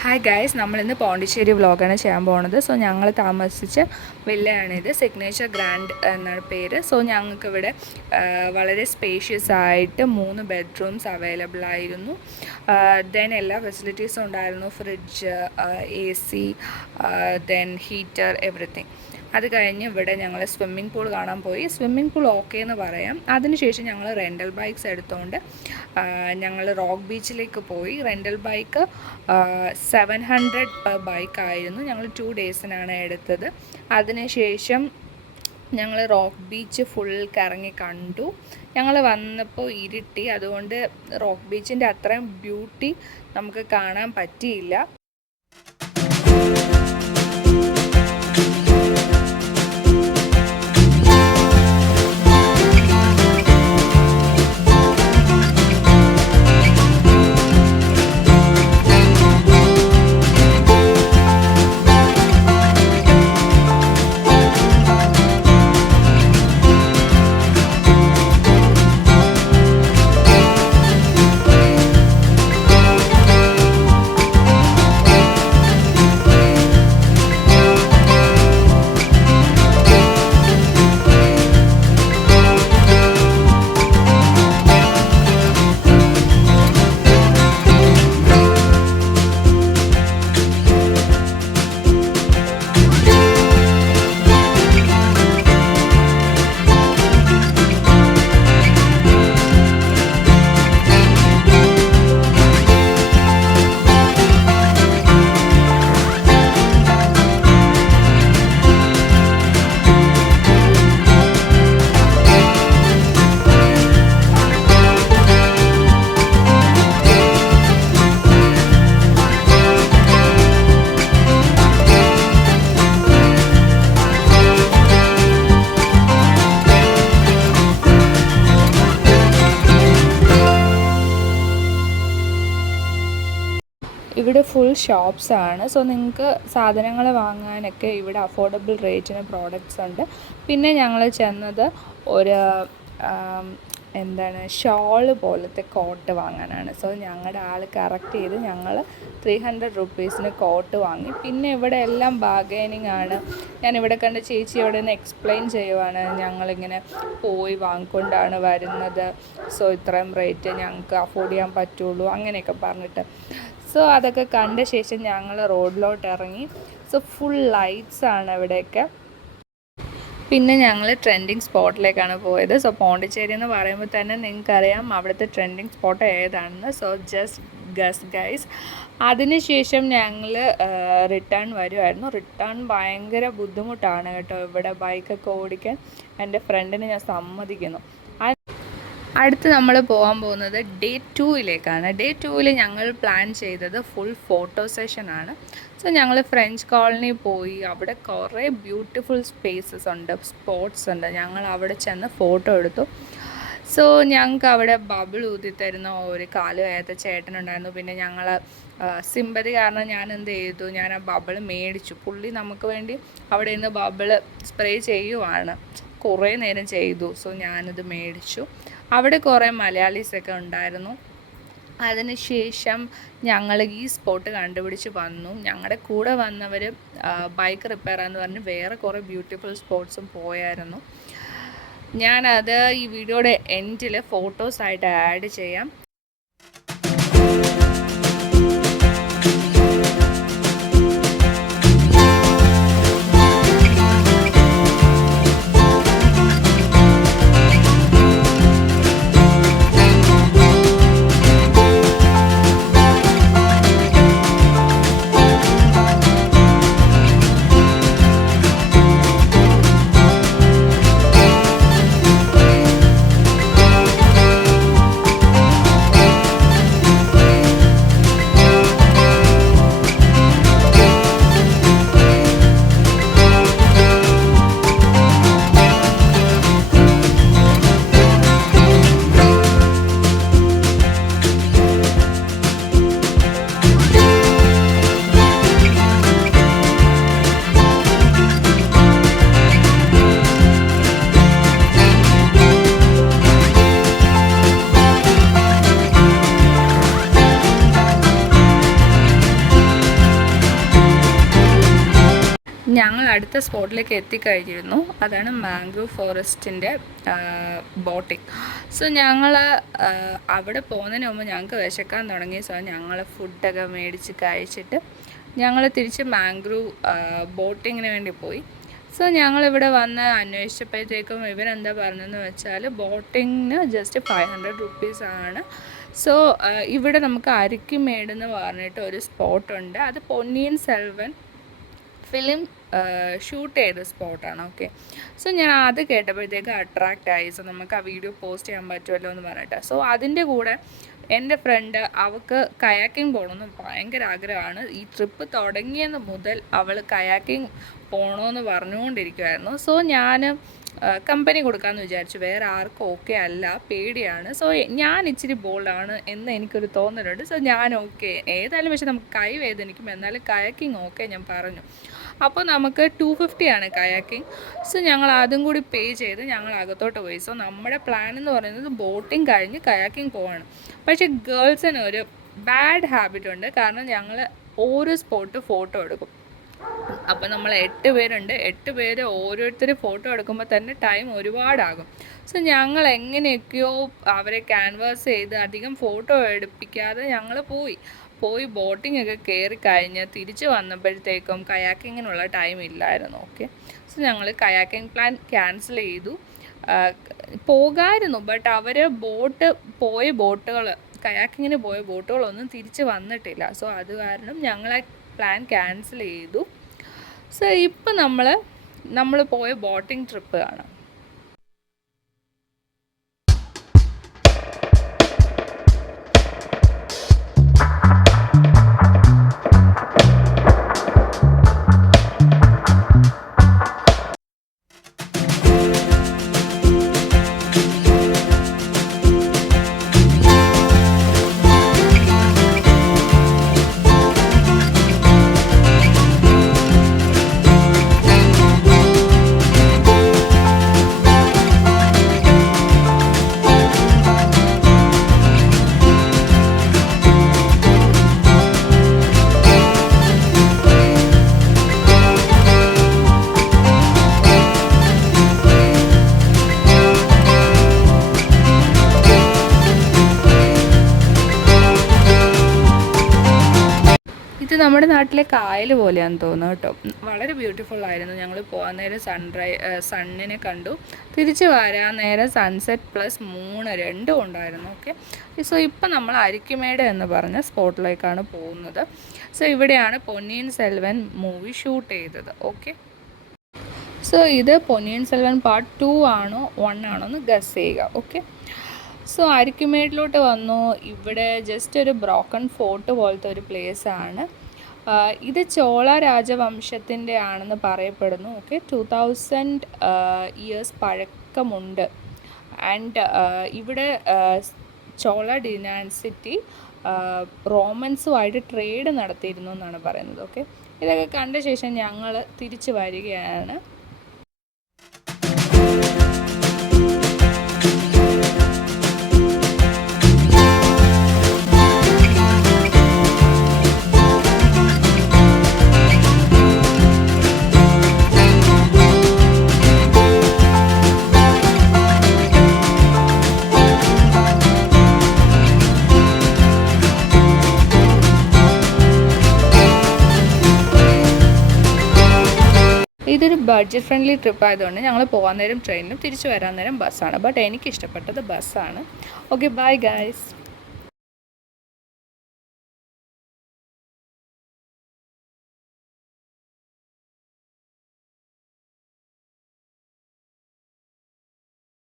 Hi guys, നമ്മളിന്ന് പോണ്ടിച്ചേരി വ്ളോഗാണ് ചെയ്യാൻ പോകുന്നത്. സോ ഞങ്ങൾ താമസിച്ച വില്ലയാണിത്. സിഗ്നേച്ചർ ഗ്രാൻഡ് എന്നാണ് പേര്. സോ ഞങ്ങൾക്കിവിടെ വളരെ സ്പേഷ്യസ് ആയിട്ട് 3 ബെഡ്റൂംസ് അവൈലബിൾ ആയിരുന്നു. ദെൻ എല്ലാ ഫെസിലിറ്റീസും ഉണ്ടായിരുന്നു. Fridge, AC, then heater, everything. അത് കഴിഞ്ഞ് ഇവിടെ ഞങ്ങൾ സ്വിമ്മിംഗ് പൂൾ കാണാൻ പോയി. സ്വിമ്മിംഗ് പൂൾ ഓക്കെ എന്ന് പറയാം. അതിനുശേഷം ഞങ്ങൾ റെൻ്റൽ ബൈക്ക്സ് എടുത്തുകൊണ്ട് ഞങ്ങൾ റോക്ക് ബീച്ചിലേക്ക് പോയി. റെൻ്റൽ ബൈക്ക് 700 പെർ ബൈക്കായിരുന്നു. ഞങ്ങൾ 2 ഡേയ്സിനാണ് എടുത്തത്. അതിനുശേഷം ഞങ്ങൾ റോക്ക് ബീച്ച് ഫുൾ കറങ്ങി കണ്ടു. ഞങ്ങൾ വന്നപ്പോൾ ഇരുട്ടി, അതുകൊണ്ട് റോക്ക് ബീച്ചിൻ്റെ അത്രയും ബ്യൂട്ടി നമുക്ക് കാണാൻ പറ്റിയില്ല. ഇവിടെ ഫുൾ ഷോപ്സാണ്. സോ നിങ്ങൾക്ക് സാധനങ്ങൾ വാങ്ങാനൊക്കെ ഇവിടെ അഫോർഡബിൾ റേറ്റിന് പ്രോഡക്റ്റ്സ് ഉണ്ട്. പിന്നെ ഞങ്ങൾ ചെന്നത് ഒരു ഷോള് പോലത്തെ കോട്ട് വാങ്ങാനാണ്. സോ ഞങ്ങളുടെ ആൾ കറക്റ്റ് ചെയ്ത് ഞങ്ങൾ 300 റുപ്പീസിന് കോട്ട് വാങ്ങി. പിന്നെ ഇവിടെ എല്ലാം ബാർഗൈനിങ് ആണ്. ഞാനിവിടെ കണ്ട ചേച്ചി അവിടെ നിന്ന് എക്സ്പ്ലെയിൻ ചെയ്യുവാണ്, ഞങ്ങളിങ്ങനെ പോയി വാങ്ങിക്കൊണ്ടാണ് വരുന്നത്, സോ ഇത്രയും റേറ്റ് ഞങ്ങൾക്ക് അഫോർഡ് ചെയ്യാൻ പറ്റുള്ളൂ അങ്ങനെയൊക്കെ പറഞ്ഞിട്ട്. സോ അതൊക്കെ കണ്ട ശേഷം ഞങ്ങൾ റോഡിലോട്ട് ഇറങ്ങി. സോ ഫുൾ ലൈറ്റ്സ് ആണ് ഇവിടെയൊക്കെ. പിന്നെ ഞങ്ങൾ ട്രെൻഡിങ് സ്പോട്ടിലേക്കാണ് പോയത്. സോ പോണ്ടിച്ചേരി എന്ന് പറയുമ്പോൾ തന്നെ നിങ്ങൾക്കറിയാം അവിടുത്തെ ട്രെൻഡിങ് സ്പോട്ട് ഏതാണെന്ന്. So just guess guys. അതിനുശേഷം ഞങ്ങൾ റിട്ടേൺ വരുമായിരുന്നു. റിട്ടേൺ ഭയങ്കര ബുദ്ധിമുട്ടാണ് കേട്ടോ ഇവിടെ ബൈക്കൊക്കെ ഓടിക്കാൻ. എൻ്റെ ഫ്രണ്ടിന് ഞാൻ സമ്മതിക്കുന്നു. അടുത്ത് നമ്മൾ പോകാൻ പോകുന്നത് ഡേ 2ലേക്കാണ്. ഡേ 2 ഞങ്ങൾ പ്ലാൻ ചെയ്തത് ഫുൾ ഫോട്ടോ സെഷനാണ്. സോ ഞങ്ങൾ ഫ്രഞ്ച് കോളനി പോയി. അവിടെ കുറേ ബ്യൂട്ടിഫുൾ സ്പേസസ് ഉണ്ട്, സ്പോട്ട്സ് ഉണ്ട്. ഞങ്ങൾ അവിടെ ചെന്ന് ഫോട്ടോ എടുത്തു. സോ ഞങ്ങൾക്ക് അവിടെ ബബിൾ ഊതിത്തരുന്ന ഒരു കാല് വേത്ത ചേട്ടനുണ്ടായിരുന്നു. പിന്നെ ഞങ്ങൾ സിമ്പതി കാരണം ഞാൻ എന്ത് ചെയ്തു, ഞാൻ ആ ബബിൾ മേടിച്ചു. പുള്ളി നമുക്ക് വേണ്ടി അവിടെ നിന്ന് ബബിൾ സ്പ്രേ ചെയ്യുവാണ്, കുറേ നേരം ചെയ്തു. സോ ഞാനത് മേടിച്ചു. അവിടെ കുറേ മലയാളീസൊക്കെ ഉണ്ടായിരുന്നു. അതിനുശേഷം ഞങ്ങൾ ഈ സ്പോട്ട് കണ്ടുപിടിച്ച് വന്നു. ഞങ്ങളുടെ കൂടെ വന്നവർ ബൈക്ക് റിപ്പയർ എന്ന് പറഞ്ഞ് വേറെ കുറേ ബ്യൂട്ടിഫുൾ സ്പോട്ട്സും പോയായിരുന്നു. ഞാനത് ഈ വീഡിയോയുടെ എൻഡിൽ ഫോട്ടോസായിട്ട് ആഡ് ചെയ്യാം. ഞങ്ങൾ അടുത്ത സ്പോട്ടിലേക്ക് എത്തിക്കഴിഞ്ഞിരുന്നു. അതാണ് മാംഗ്രൂവ് ഫോറസ്റ്റിൻ്റെ ബോട്ടിങ്. സോ ഞങ്ങൾ അവിടെ പോകുന്നതിന് മുമ്പ് ഞങ്ങൾക്ക് വിശക്കാൻ തുടങ്ങി. സോ ഞങ്ങൾ ഫുഡൊക്കെ മേടിച്ച് കഴിച്ചിട്ട് ഞങ്ങൾ തിരിച്ച് മാംഗ്രൂവ് ബോട്ടിങ്ങിന് വേണ്ടി പോയി. സോ ഞങ്ങളിവിടെ വന്ന് അന്വേഷിച്ചപ്പോഴത്തേക്കും ഇവരെന്താ പറഞ്ഞതെന്ന് വെച്ചാൽ ബോട്ടിങ്ങിന് ജസ്റ്റ് 500 റുപ്പീസാണ്. സോ ഇവിടെ നമുക്ക് അരിക്കുമേടെന്ന് പറഞ്ഞിട്ട് ഒരു സ്പോട്ടുണ്ട്. അത് പൊന്നിയിൻ സെൽവൻ ഫിലിം ഷൂട്ട് ചെയ്ത സ്പോട്ടാണ്. ഓക്കെ, സോ ഞാൻ അത് കേട്ടപ്പോഴത്തേക്ക് അട്രാക്റ്റ് ആയി. സോ നമുക്ക് ആ വീഡിയോ പോസ്റ്റ് ചെയ്യാൻ പറ്റുമല്ലോ എന്ന് പറഞ്ഞിട്ട്. സോ അതിൻ്റെ കൂടെ എൻ്റെ ഫ്രണ്ട് അവൾക്ക് കയാക്കിങ് പോകണമെന്ന് ഭയങ്കര ആഗ്രഹമാണ്. ഈ ട്രിപ്പ് തുടങ്ങിയത് മുതൽ അവൾ കയാക്കിങ് പോകണമെന്ന് പറഞ്ഞുകൊണ്ടിരിക്കുമായിരുന്നു. സോ ഞാൻ കമ്പനി കൊടുക്കാമെന്ന് വിചാരിച്ചു. വേറെ ആർക്കും ഓക്കെ അല്ല, പേടിയാണ്. സോ ഞാൻ ഇച്ചിരി ബോൾഡാണ് എന്ന് എനിക്കൊരു തോന്നലുണ്ട്. സോ ഞാൻ ഓക്കെ, ഏതായാലും പക്ഷേ നമുക്ക് കൈ വേദനിക്കും, എന്നാലും കയാക്കിങ് ഓക്കെ ഞാൻ പറഞ്ഞു. അപ്പോൾ നമുക്ക് 250 ആണ് കയാക്കിങ്. സോ ഞങ്ങൾ അതും കൂടി പേ ചെയ്ത് ഞങ്ങൾ അകത്തോട്ട് പോയി. സോ നമ്മുടെ പ്ലാൻ എന്ന് പറയുന്നത് ബോട്ടിങ് കഴിഞ്ഞ് കയാക്കിങ് പോവാണ്. പക്ഷേ ഗേൾസിന് ഒരു ബാഡ് ഹാബിറ്റ് ഉണ്ട്. കാരണം ഞങ്ങൾ ഓരോ സ്പോട്ട് ഫോട്ടോ എടുക്കും. അപ്പോൾ നമ്മൾ 8 പേരുണ്ട്. 8 പേര് ഓരോരുത്തർ ഫോട്ടോ എടുക്കുമ്പോൾ തന്നെ ടൈം ഒരുപാടാകും. സോ ഞങ്ങൾ എങ്ങനെയൊക്കെയോ അവരെ ക്യാൻവാസ് ചെയ്ത് അധികം ഫോട്ടോ എടുപ്പിക്കാതെ ഞങ്ങൾ പോയി ബോട്ടിംഗ് ഒക്കെ കയറി കഴിഞ്ഞ് തിരിച്ച് വന്നപ്പോഴത്തേക്കും കയാക്കിങ്ങിനുള്ള ടൈം ഇല്ലായിരുന്നു. ഓക്കെ, സോ ഞങ്ങൾ കയാക്കിങ് പ്ലാൻ ക്യാൻസൽ ചെയ്തു. പോകാമായിരുന്നു, ബട്ട് അവർ ബോട്ടുകൾ കയാക്കിങ്ങിന് പോയ ബോട്ടുകളൊന്നും തിരിച്ച് വന്നിട്ടില്ല. സോ അത് കാരണം ഞങ്ങൾ പ്ലാൻ ക്യാൻസൽ ചെയ്തു. സോ ഇപ്പം നമ്മൾ പോയ ബോട്ടിംഗ് ട്രിപ്പ് കാണാം. ഇത് നമ്മുടെ നാട്ടിലെ കായൽ പോലെയാണെന്ന് തോന്നുന്നു കേട്ടോ. വളരെ ബ്യൂട്ടിഫുൾ ആയിരുന്നു. ഞങ്ങൾ പോകാൻ നേരം സണ്ണിനെ കണ്ടു, തിരിച്ച് വരാൻ നേരം സൺസെറ്റ് പ്ലസ് മൂൺ രണ്ടും ഉണ്ടായിരുന്നു. ഓക്കെ, സോ ഇപ്പം നമ്മൾ അരിക്കുമേട് എന്ന് പറഞ്ഞ സ്പോട്ടിലേക്കാണ് പോകുന്നത്. സോ ഇവിടെയാണ് പൊന്നിയിൻ സെൽവൻ മൂവി ഷൂട്ട് ചെയ്തത്. ഓക്കെ, സോ ഇത് പൊന്നിയിൻ സെൽവൻ പാർട്ട് 2 ആണോ 1 ആണോ എന്ന് ഗസ് ചെയ്യുക. ഓക്കെ, സോ അരിക്കുമേടിലോട്ട് വന്നു. ഇവിടെ ജസ്റ്റ് ഒരു ബ്രോക്കൺ ഫോർട്ട് പോലത്തെ ഒരു പ്ലേസാണ്. ഇത് ചോള രാജവംശത്തിൻ്റെ ആണെന്ന് പറയപ്പെടുന്നു. ഓക്കെ, 2000 ഇയേഴ്സ് പഴക്കമുണ്ട്. ആൻഡ് ഇവിടെ ചോള ഡിനാസിറ്റി റോമൻസുമായിട്ട് ട്രേഡ് നടത്തിയിരുന്നു എന്നാണ് പറയുന്നത്. ഓക്കെ, ഇതൊക്കെ കണ്ട ശേഷം ഞങ്ങൾ തിരിച്ച് വരികയാണ്. ഇതൊരു ബഡ്ജറ്റ് ഫ്രണ്ട്ലി ട്രിപ്പ് ആയതുകൊണ്ട് ഞങ്ങൾ പോകാൻ നേരം ട്രെയിനിലും തിരിച്ചു വരാൻ നേരം ബസ്സാണ്. ബട്ട് എനിക്ക് ഇഷ്ടപ്പെട്ടത് ബസ്സാണ്. Okay, bye guys.